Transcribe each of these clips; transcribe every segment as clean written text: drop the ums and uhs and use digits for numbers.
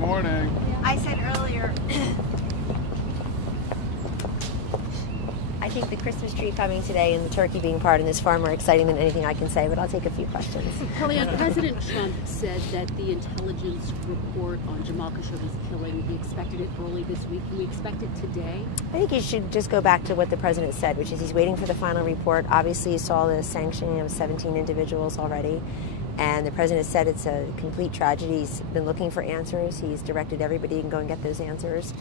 morning. I said earlier, I think the Christmas tree coming today and the turkey being part of this is far more exciting than anything I can say, but I'll take a few questions. Kellyanne, President Trump said that the intelligence report on Jamal Khashoggi's killing, he expected it early this week. Can we expect it today? I think you should just go back to what the president said, which is he's waiting for the final report. Obviously, you saw the sanctioning of 17 individuals already. And the president said it's a complete tragedy. He's been looking for answers. He's directed everybody to go and get those answers,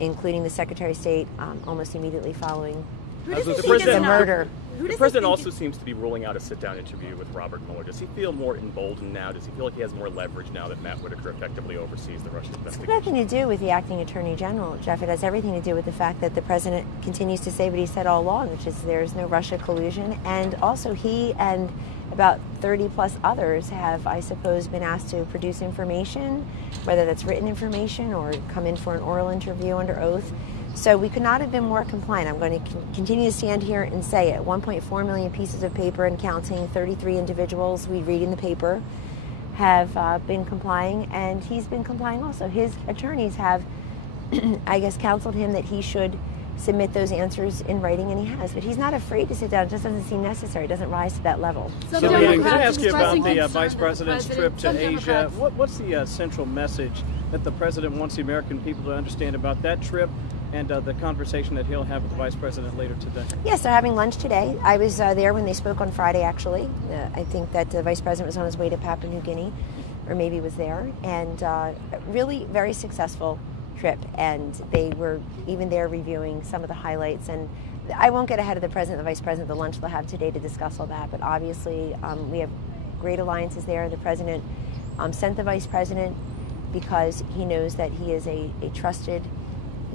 including the Secretary of State, almost immediately following the murder. The president also seems to be ruling out a sit-down interview with Robert Mueller. Does he feel more emboldened now? Does he feel like he has more leverage now that Matt Whitaker effectively oversees the Russian investigation? It's nothing to do with the acting attorney general, Jeff. It has everything to do with the fact that the president continues to say what he said all along, which is there's no Russia collusion. And also he and about 30 plus others have, I suppose, been asked to produce information, whether that's written information or come in for an oral interview under oath. So we could not have been more compliant. I'm going to continue to stand here and say it. 1.4 million pieces of paper and counting, 33 individuals we read in the paper have been complying, and he's been complying also. His attorneys have, I guess, counseled him that he should submit those answers in writing, and he has. But he's not afraid to sit down. It just doesn't seem necessary. It doesn't rise to that level. So can I ask you about the Vice President's trip to Asia? What's the central message that the President wants the American people to understand about that trip and the conversation that he'll have with the Vice President later today? Yes, they're having lunch today. I was there when they spoke on Friday, actually. I think that the Vice President was on his way to Papua New Guinea, or maybe was there, and really very successful trip, and they were even there reviewing some of the highlights. And I won't get ahead of the President and the Vice President, the lunch they'll have today to discuss all that, but obviously we have great alliances there. The President sent the Vice President because he knows that he is a trusted,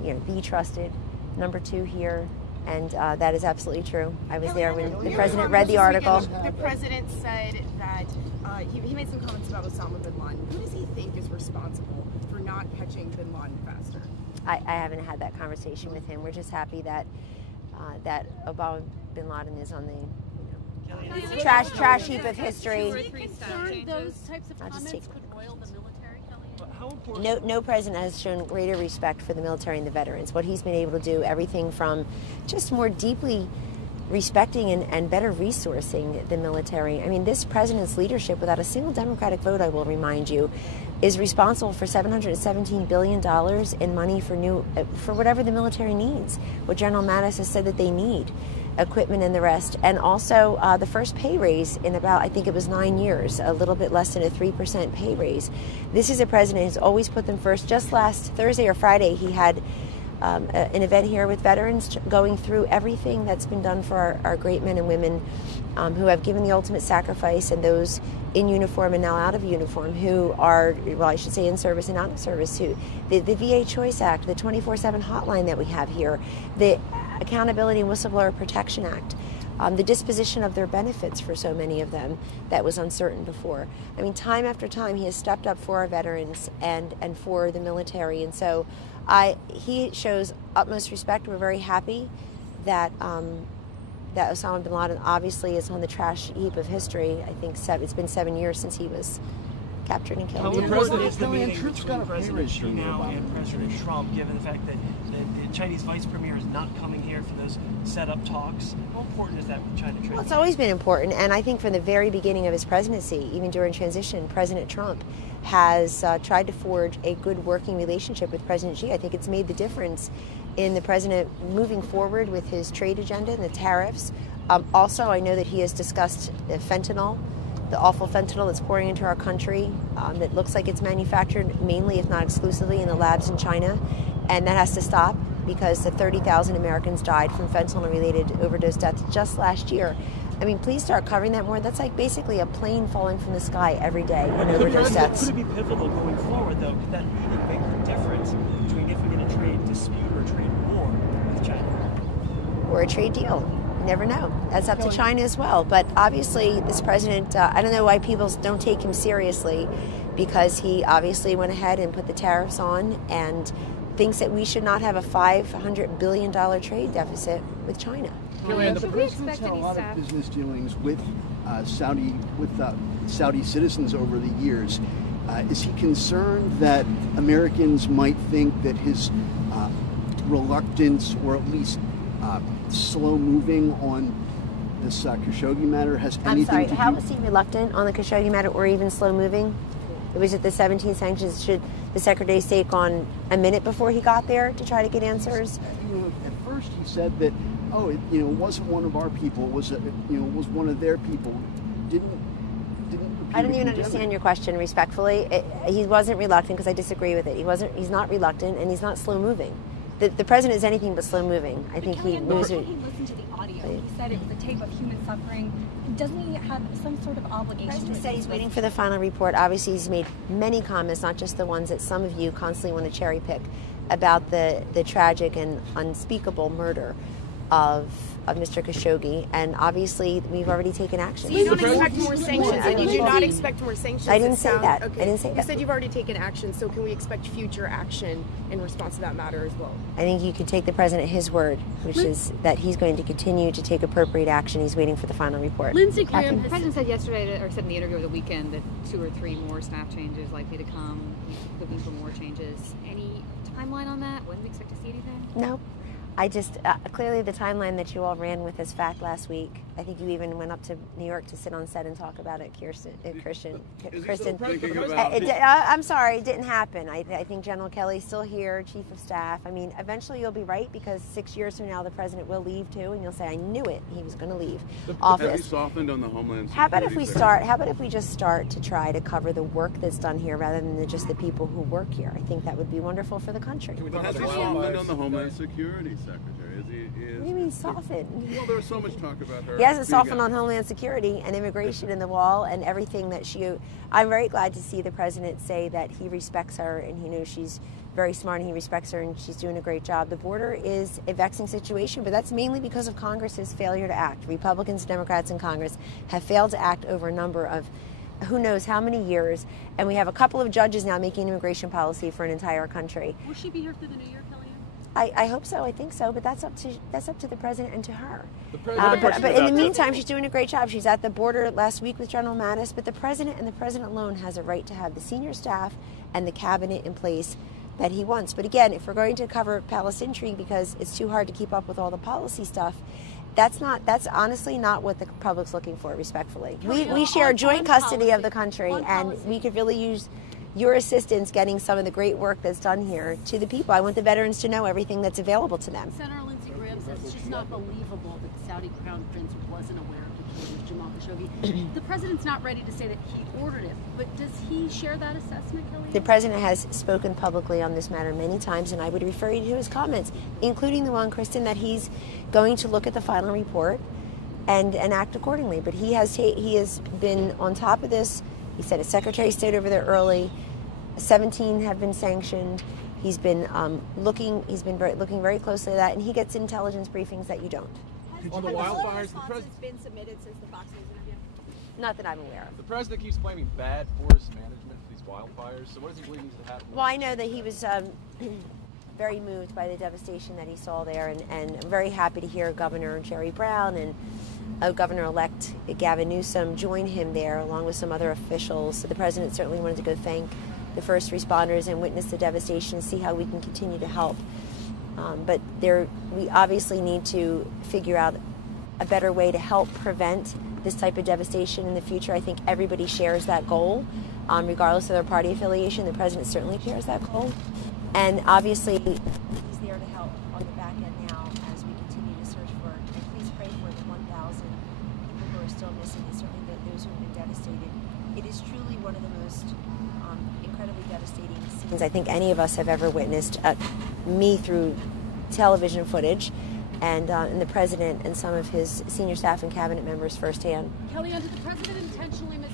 the trusted number two here, and that is absolutely true. I was there when the President read the article. The President said that he made some comments about Osama bin Laden. Who does he think is responsible for not catching bin Laden faster? I haven't had that conversation with him. We're just happy that that Osama bin Laden is on the trash heap of history. Those types of comments could roil the military, Kellyanne? No president has shown greater respect for the military and the veterans. What he's been able to do, everything from just more deeply respecting and better resourcing the military. I mean, this president's leadership, without a single Democratic vote, I will remind you, is responsible for $717 billion in money for whatever the military needs, what General Mattis has said that they need, equipment and the rest. And also the first pay raise in about, I think it was 9 years, a little bit less than a 3% pay raise. This is a president who's always put them first. Just last Thursday or Friday, he had an event here with veterans going through everything that's been done for our great men and women who have given the ultimate sacrifice, and those in uniform and now out of uniform who are, well, I should say in service and out of service too. The VA Choice Act, the 24/7 hotline that we have here, the Accountability and Whistleblower Protection Act, the disposition of their benefits for so many of them that was uncertain before. I mean, time after time, he has stepped up for our veterans and for the military. And so he shows utmost respect. We're very happy that that Osama bin Laden obviously is on the trash heap of history. I think it's been 7 years since he was captured and killed. The president is the meeting between President Xi now and President Trump, given the fact that the Chinese vice premier is not coming here for those set-up talks. How important is that with China trade? Well, it's always been important, and I think from the very beginning of his presidency, even during transition, President Trump has tried to forge a good working relationship with President Xi. I think it's made the difference in the president moving forward with his trade agenda and the tariffs. Also, I know that he has discussed fentanyl, the awful fentanyl that's pouring into our country that looks like it's manufactured mainly, if not exclusively, in the labs in China. And that has to stop because the 30,000 Americans died from fentanyl-related overdose deaths just last year. I mean, please start covering that more. That's like basically a plane falling from the sky every day in overdose deaths. Could it be pivotal going forward, though? Could that meeting make the difference between if we get a trade dispute or a trade war with China? Or a trade deal? You never know. That's up to China as well. But obviously, this president, I don't know why people don't take him seriously, because he obviously went ahead and put the tariffs on and thinks that we should not have a $500 billion trade deficit with China. The president's had a lot of business dealings with Saudi citizens over the years. Is he concerned that Americans might think that his reluctance, or at least slow moving on this Khashoggi matter has anything I'm sorry, to do? how was he reluctant on the Khashoggi matter, or even slow moving? It was at the 17 sanctions. Should the Secretary of State gone a minute before he got there to try to get answers? At first he said that, it wasn't one of our people. It was, was one of their people. I don't even understand your question respectfully. He wasn't reluctant, because I disagree with it. He's not reluctant, and he's not slow moving. The president is anything but slow moving. I think he moves it. He listened to the audio. He said it was a tape of human suffering. Doesn't he have some sort of obligation? The president said he's waiting for the final report. Obviously, he's made many comments, not just the ones that some of you constantly want to cherry pick, about the tragic and unspeakable murder of Mr. Khashoggi, and obviously we've already taken action. So you don't expect more sanctions, and you do not expect more sanctions? I didn't say that. Okay. I didn't say that. You said you've already taken action, so can we expect future action in response to that matter as well? I think you could take the president at his word, which is that he's going to continue to take appropriate action. He's waiting for the final report. Lindsey Graham, The president said yesterday, or said in the interview over the weekend, that 2 or 3 more staff changes likely to come. He's looking for more changes. Any timeline on that? When do we expect to see anything? No. I just, clearly the timeline that you all ran with as fact last week, I think you even went up to New York to sit on set and talk about it, Kristen. I'm sorry, it didn't happen. I think General Kelly's still here, Chief of Staff. I mean, eventually you'll be right, because 6 years from now the president will leave too, and you'll say, I knew it, he was going to leave office. Have you softened on the Homeland Security? How about if we just start to try to cover the work that's done here rather than just the people who work here? I think that would be wonderful for the country. But has he softened on the Homeland Security, Secretary? What do you mean softened? Well, there was so much talk about her. He hasn't softened on Homeland Security and immigration and the wall and everything that I'm very glad to see the president say that he respects her, and he knows she's very smart and he respects her and she's doing a great job. The border is a vexing situation, but that's mainly because of Congress's failure to act. Republicans, Democrats in Congress have failed to act over a number of who knows how many years, and we have a couple of judges now making immigration policy for an entire country. Will she be here through the new year, Kellyanne? I hope so. I think so. But that's up to the president and to her. But in the meantime, she's doing a great job. She's at the border last week with General Mattis. But the president, and the president alone, has a right to have the senior staff and the cabinet in place that he wants. But again, if we're going to cover Palace intrigue because it's too hard to keep up with all the policy stuff, that's honestly not what the public's looking for, respectfully. We share joint custody of the country, and we could really use your assistance getting some of the great work that's done here to the people. I want the veterans to know everything that's available to them. Senator Lindsey Graham says it's just not believable that the Saudi Crown Prince wasn't aware of the killing of Jamal Khashoggi. The president's not ready to say that he ordered it, but does he share that assessment, Kellyanne? The president has spoken publicly on this matter many times, and I would refer you to his comments, including the one, Kristen, that he's going to look at the final report and act accordingly. But he has been on top of this. He said his Secretary of State over there early. 17 have been sanctioned. He's been looking very closely at that, and he gets intelligence briefings that you don't. On the wildfires, the president been submitted since the Fox News interview? Not that I'm aware of. The president keeps blaming bad forest management for these wildfires. So what does he believe needs to happen? Well, I know that he was very moved by the devastation that he saw there, and I'm very happy to hear Governor Jerry Brown and Governor-elect Gavin Newsom join him there, along with some other officials. So the president certainly wanted to go thank the first responders and witness the devastation and see how we can continue to help. But we obviously need to figure out a better way to help prevent this type of devastation in the future. I think everybody shares that goal, regardless of their party affiliation. The president certainly shares that goal. And obviously, he's there to help on the back end now as we continue to search for, and please pray for the 1,000 people who are still missing, and certainly those who have been devastated. It is truly one of the most incredibly devastating scenes I think any of us have ever witnessed, me through television footage, and the president and some of his senior staff and cabinet members firsthand. Kellyanne, did the president intentionally miss